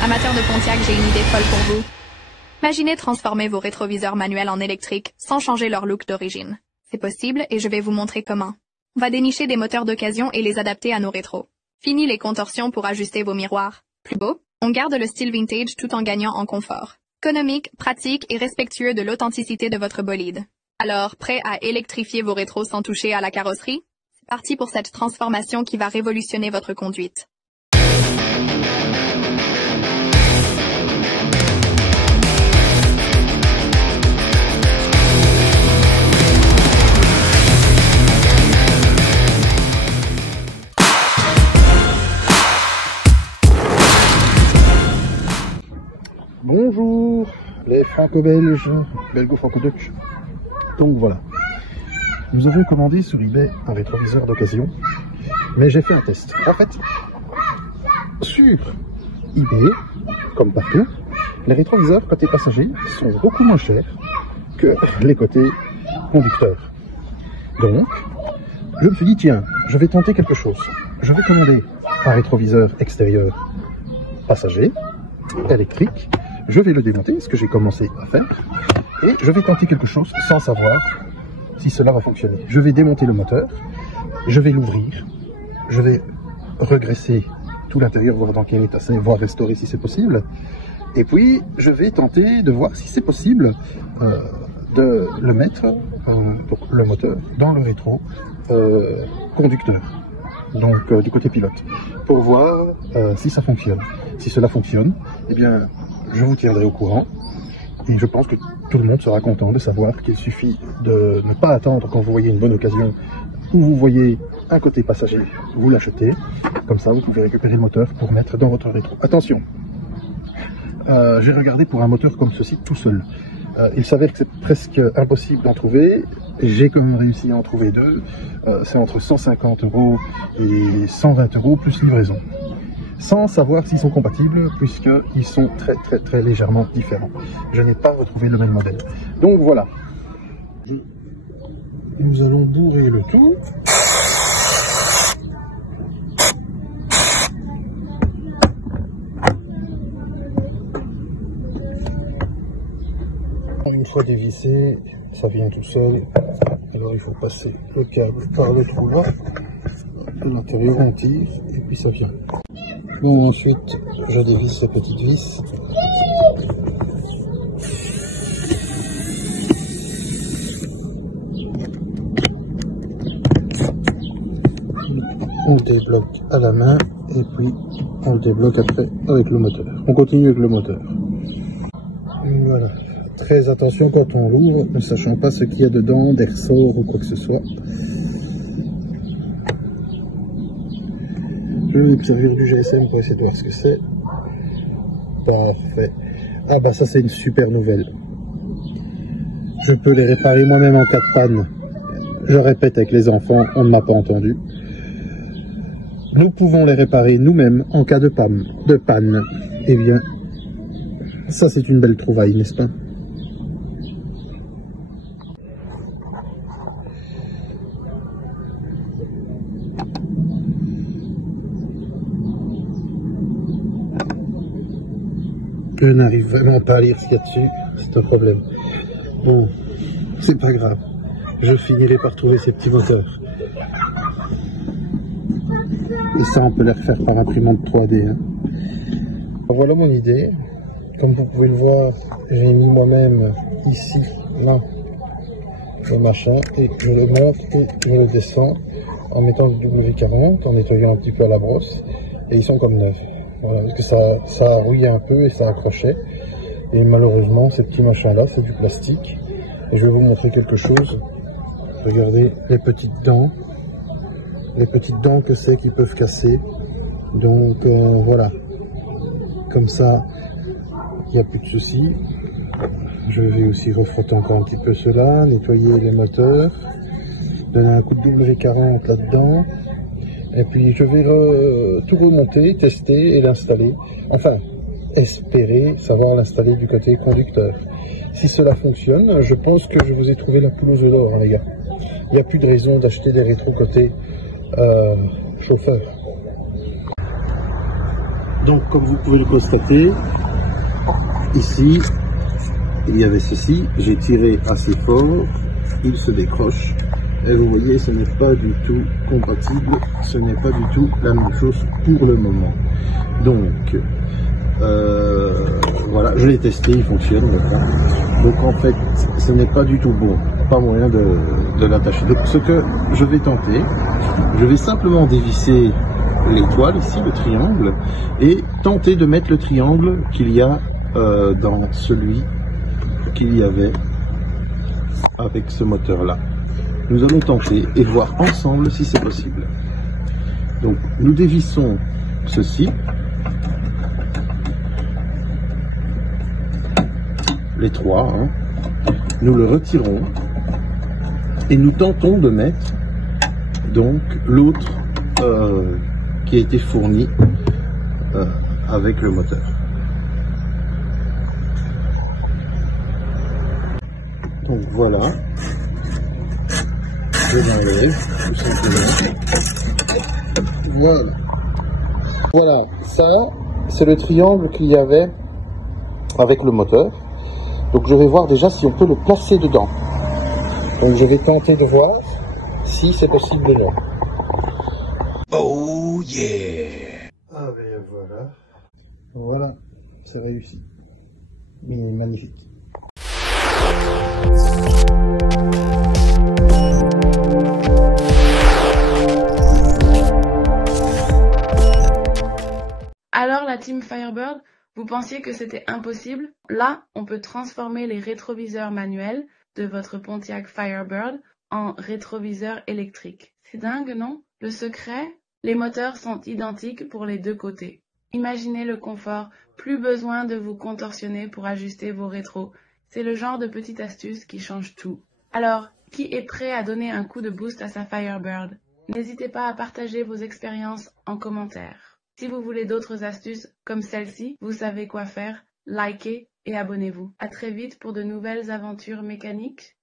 Amateurs de Pontiac, j'ai une idée folle pour vous. Imaginez transformer vos rétroviseurs manuels en électriques sans changer leur look d'origine. C'est possible et je vais vous montrer comment. On va dénicher des moteurs d'occasion et les adapter à nos rétros. Fini les contorsions pour ajuster vos miroirs. Plus beau, on garde le style vintage tout en gagnant en confort. Économique, pratique et respectueux de l'authenticité de votre bolide. Alors, prêt à électrifier vos rétros sans toucher à la carrosserie? C'est parti pour cette transformation qui va révolutionner votre conduite. Bonjour les franco-belges, belgo-franco-dutch. Donc voilà, nous avons commandé sur eBay un rétroviseur d'occasion, mais j'ai fait un test. En fait, sur eBay, comme partout, les rétroviseurs côté passager sont beaucoup moins chers que les côtés conducteurs. Donc, je me suis dit, tiens, je vais tenter quelque chose. Je vais commander un rétroviseur extérieur passager, électrique. Je vais le démonter, ce que j'ai commencé à faire, et je vais tenter quelque chose sans savoir si cela va fonctionner. Je vais démonter le moteur, je vais l'ouvrir, je vais regresser tout l'intérieur, voir dans quel état c'est, voir restaurer si c'est possible, et puis je vais tenter de voir si c'est possible de le mettre, donc le moteur, dans le rétro conducteur, donc du côté pilote, pour voir si ça fonctionne. Si cela fonctionne, eh bien, je vous tiendrai au courant et je pense que tout le monde sera content de savoir qu'il suffit de ne pas attendre quand vous voyez une bonne occasion ou vous voyez un côté passager, vous l'achetez, comme ça vous pouvez récupérer le moteur pour mettre dans votre rétro. Attention, j'ai regardé pour un moteur comme ceci tout seul. Il s'avère que c'est presque impossible d'en trouver, j'ai quand même réussi à en trouver deux, c'est entre 150 € et 120 € plus livraison. Sans savoir s'ils sont compatibles, puisqu'ils sont très légèrement différents. Je n'ai pas retrouvé le même modèle. Donc voilà. Nous allons bourrer le tout. Une fois dévissé, ça vient tout seul. Alors il faut passer le câble par le trou là. À l'intérieur on tire et puis ça vient. Bon, ensuite, je dévisse ces petites vis. On débloque à la main et puis on le débloque après avec le moteur. On continue avec le moteur. Voilà. Très attention quand on l'ouvre, ne sachant pas ce qu'il y a dedans, des ressorts ou quoi que ce soit. Je vais servir du GSM pour essayer de voir ce que c'est. Parfait. Ah bah ça c'est une super nouvelle. Je peux les réparer moi-même en cas de panne. Je répète avec les enfants, on ne m'a pas entendu. Nous pouvons les réparer nous-mêmes en cas de panne. Eh bien, ça c'est une belle trouvaille, n'est-ce pas? Je n'arrive vraiment pas à lire ce qu'il y a dessus, c'est un problème. Bon, c'est pas grave. Je finirai par trouver ces petits moteurs. Et ça, on peut les refaire par imprimante 3D. Hein. Voilà mon idée. Comme vous pouvez le voir, j'ai mis moi-même ici, là, le machin, et je le monte et je le descends en mettant du W40, en nettoyant un petit peu à la brosse, et ils sont comme neufs. Voilà, parce que ça a rouillé un peu et ça accrochait. Et malheureusement, ces petits machins-là, c'est du plastique. Et je vais vous montrer quelque chose. Regardez les petites dents. Les petites dents que c'est qui peuvent casser. Donc voilà. Comme ça, il n'y a plus de soucis. Je vais aussi refrotter encore un petit peu cela, nettoyer les moteurs, donner un coup de W40 là-dedans. Et puis je vais tout remonter, tester et l'installer. Enfin, espérer savoir l'installer du côté conducteur. Si cela fonctionne, je pense que je vous ai trouvé la poule aux d'or, hein, les gars. Il n'y a plus de raison d'acheter des rétros côté chauffeur. Donc comme vous pouvez le constater, ici, il y avait ceci, j'ai tiré assez fort, il se décroche, et vous voyez, ce n'est pas du tout compatible, ce n'est pas du tout la même chose pour le moment. Donc, voilà, je l'ai testé, il fonctionne. Donc en fait, ce n'est pas du tout bon, pas moyen de l'attacher. Donc ce que je vais tenter, je vais simplement dévisser l'étoile ici, le triangle, et tenter de mettre le triangle qu'il y a dans celui qu'il y avait avec ce moteur là. Nous allons tenter et voir ensemble si c'est possible. Donc nous dévissons ceci, les trois, hein. Nous le retirons et nous tentons de mettre donc l'autre qui a été fourni avec le moteur. Donc voilà, je l'enlève tout simplement. Voilà. Voilà, ça c'est le triangle qu'il y avait avec le moteur. Donc je vais voir déjà si on peut le placer dedans. Donc je vais tenter de voir si c'est possible ou non. Oh yeah! Ah ben voilà. Voilà, c'est réussi. Mais magnifique. Alors la Team Firebird, vous pensiez que c'était impossible? Là, on peut transformer les rétroviseurs manuels de votre Pontiac Firebird en rétroviseurs électriques. C'est dingue, non? Le secret? Les moteurs sont identiques pour les deux côtés. Imaginez le confort, plus besoin de vous contorsionner pour ajuster vos rétros. C'est le genre de petite astuce qui change tout. Alors, qui est prêt à donner un coup de boost à sa Firebird? N'hésitez pas à partager vos expériences en commentaire. Si vous voulez d'autres astuces comme celle-ci, vous savez quoi faire, likez et abonnez-vous. À très vite pour de nouvelles aventures mécaniques.